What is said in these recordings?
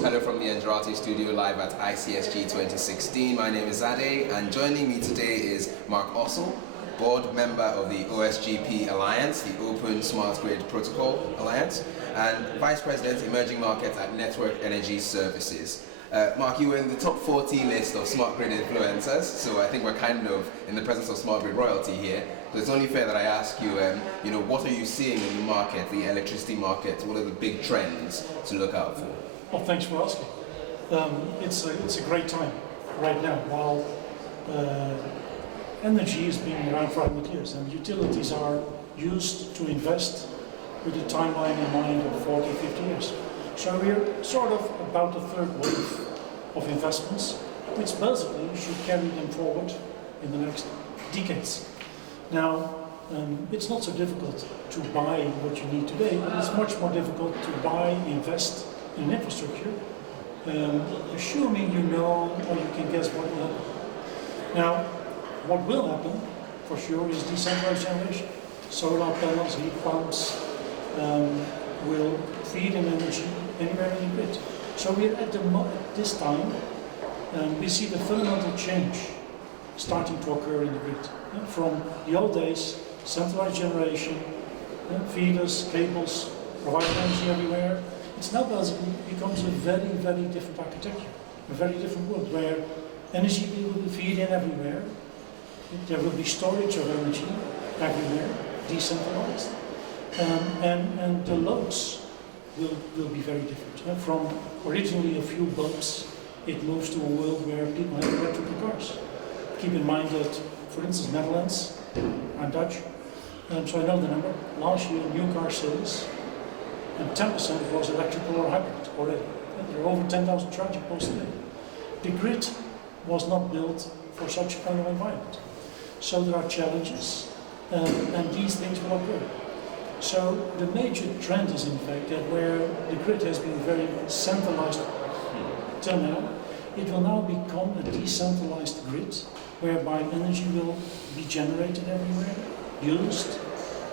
Hello from the Andrati studio live at ICSG 2016. My name is Ade, and joining me today is Mark Ossel, board member of the OSGP Alliance, the Open Smart Grid Protocol Alliance, and vice president emerging markets at Network Energy Services. Mark, you were in the top 40 list of smart grid influencers, so I think we're kind of in the presence of smart grid royalty here. So it's only fair that I ask you, what are you seeing in the market, the electricity market? What are the big trends to look out for? Well, thanks for asking. It's a great time right now. While energy has been around for 100 years, and utilities are used to invest with a timeline in mind of 40, 50 years. So we're sort of about the third wave of investments, which basically should carry them forward in the next decades. Now, it's not so difficult to buy what you need today, but it's much more difficult to invest in infrastructure, assuming you know or you can guess what will happen. Now, what will happen, for sure, is decentralized generation. Solar panels, heat pumps will feed in energy anywhere in the grid. So we're at this time, we see the fundamental change starting to occur in the grid. From the old days, centralized generation, feeders, cables, providing energy everywhere. It's now basically becomes a very, very different architecture, a very different world where energy will be feed in everywhere. There will be storage of energy everywhere, decentralized, and the loads will be very different. From originally a few bulbs, it moves to a world where people have electrical cars. Keep in mind that, for instance, Netherlands, I'm Dutch, so I know the number. Last year, new car sales, and 10% was electrical or hybrid already. There are over 10,000 charging posts today. The grid was not built for such a kind of environment. So there are challenges, and these things will occur. So the major trend is, in fact, that where the grid has been very centralized till now, it will now become a decentralized grid, whereby energy will be generated everywhere, used,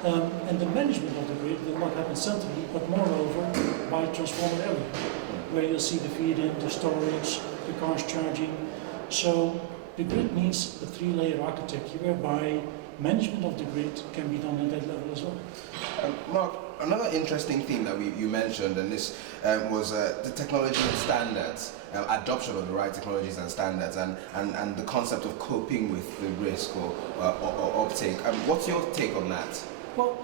and the management of the grid will not happen centrally, but moreover by transformer area, where you'll see the feed-in, the storage, the cars charging. So the grid needs a three-layer architecture whereby management of the grid can be done at that level as well. Mark, another interesting theme that you mentioned, and this was the technology and standards, adoption of the right technologies and standards, and the concept of coping with the risk or uptake. What's your take on that? Well,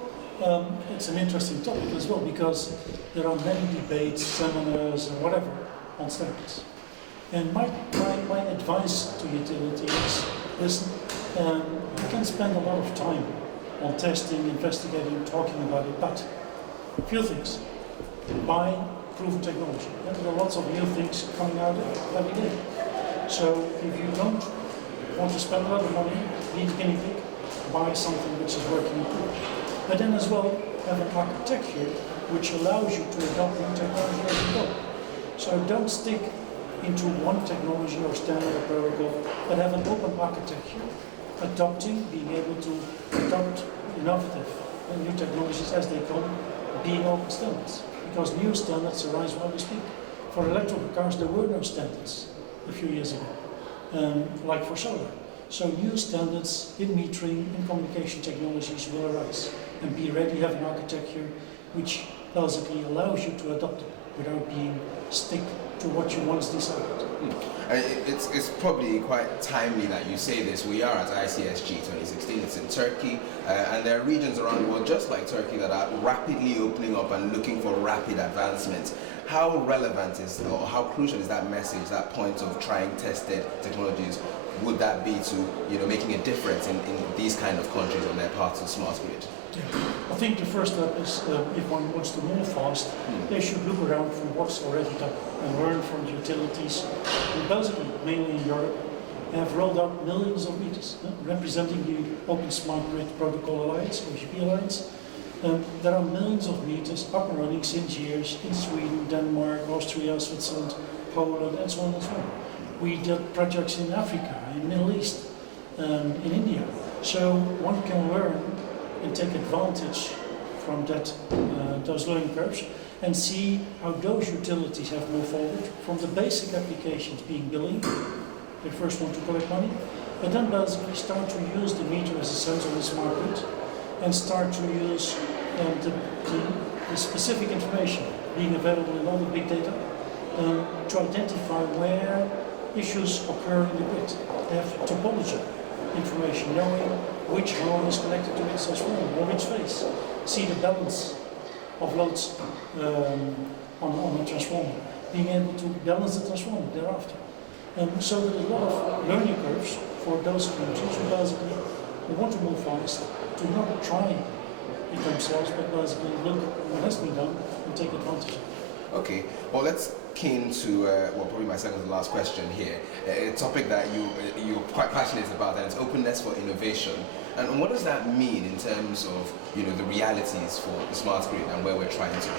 it's an interesting topic as well, because there are many debates, seminars, and whatever on standards. And my advice to utilities is, listen, you can spend a lot of time on testing, investigating, talking about it, but a few things. Buy proven technology. There are lots of new things coming out every day. So if you don't want to spend a lot of money, be the guinea pig, buy something which is working good. But then as well, have an architecture which allows you to adopt new technology as you go. So don't stick into one technology or standard or protocol, but have an open architecture, adopting, being able to adopt innovative new technologies as they come, being open standards. Because new standards arise while we speak. For electrical cars, there were no standards a few years ago, like for solar. So new standards in metering, in communication technologies will arise, and be ready, have an architecture which basically allows you to adopt it without being stick to what you once decided. It's probably quite timely that you say this. We are at ICSG 2016, it's in Turkey, and there are regions around the world just like Turkey that are rapidly opening up and looking for rapid advancement. How relevant is, or how crucial is that message, that point of trying tested technologies, would that be to making a difference in these kind of countries on their path to smart grid? Yeah. I think the first step is, if one wants to move fast, they should look around for what's already done and learn from the utilities, who basically, mainly in Europe, have rolled out millions of meters, representing the Open Smart Grid Protocol Alliance, OSGP Alliance. There are millions of meters up and running since years in Sweden, Denmark, Austria, Switzerland, Poland, and so on and so on. We did projects in Africa, in the Middle East, in India. So one can learn and take advantage from those learning curves. and see how those utilities have moved forward from the basic applications being billing. They first want to collect money, but then basically start to use the meter as a sensor in the smart grid and start to use the specific information being available in all the big data to identify where issues occur in the grid. They have topology information, knowing which home is connected to which transformer or which phase. See the balance of loads on the transformer, being able to balance the transformer thereafter. So there's a lot of learning curves for those countries who basically want to move fast, to not try it themselves, but basically look what has been done and take advantage of it. Okay, well, let's keen to, probably my second to last question here, a topic that you're quite passionate about, and it's openness for innovation. And what does that mean in terms of, the realities for the smart grid and where we're trying to go?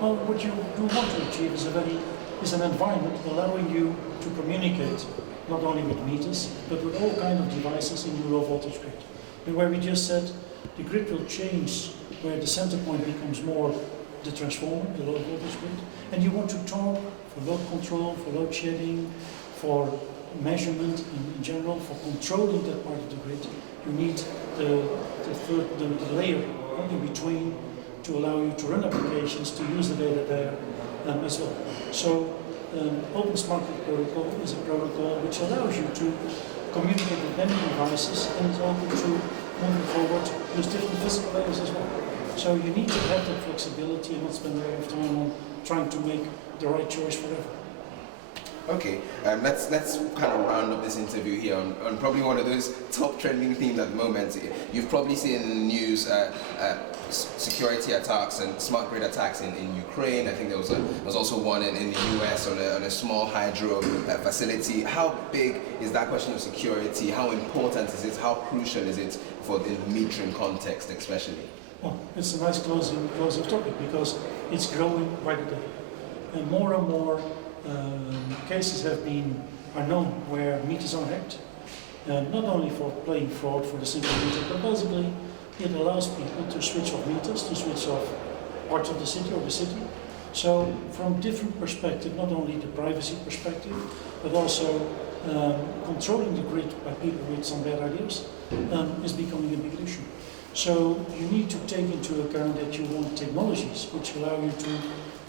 Well, what you do want to achieve is an environment allowing you to communicate not only with meters, but with all kinds of devices in your low voltage grid. And where we just said the grid will change, where the center point becomes more the transformer, the low voltage grid, and you want to talk for load control, for load shedding, for measurement in general, for controlling that part of the grid, you need the layer in between to allow you to run applications, to use the data there as well. So Open Smart Grid Protocol is a protocol which allows you to communicate with many devices and is open to moving forward, use different physical layers as well. So you need to have that flexibility and not spend a lot of time on trying to make the right choice forever. Okay, let's kind of round up this interview here on probably one of those top trending themes at the moment. You've probably seen in the news security attacks and smart grid attacks in Ukraine. I think there was also one in the US on a small hydro facility. How big is that question of security? How important is it? How crucial is it for the metering context especially? Well, it's a nice closing topic because it's growing by the day. And more cases are known where meters are hacked. Not only for playing fraud for the single meter, but basically it allows people to switch off meters, to switch off parts of the city or the city. So from different perspectives, not only the privacy perspective, but also controlling the grid by people with some bad ideas is becoming a big issue. So you need to take into account that you want technologies which allow you to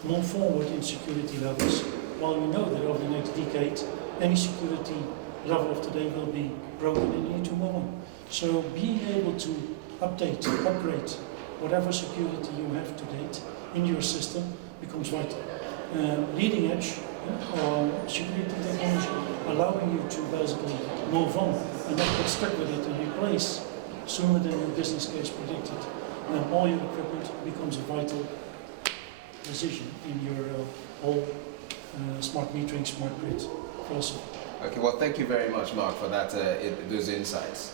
move forward in security levels, while you know that over the next decade, any security level of today will be broken and you need to move on. So being able to update, upgrade whatever security you have to date in your system becomes vital. Leading edge security technology allowing you to basically move on and not get stuck with it and replace sooner than your business case predicted. And all your equipment becomes a vital decision in your whole smart metering, smart grid philosophy. Okay, well, thank you very much, Mark, for those insights.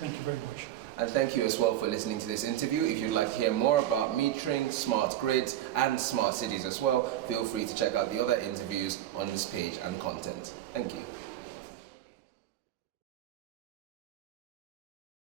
Thank you very much. And thank you as well for listening to this interview. If you'd like to hear more about metering, smart grids, and smart cities as well, feel free to check out the other interviews on this page and content. Thank you.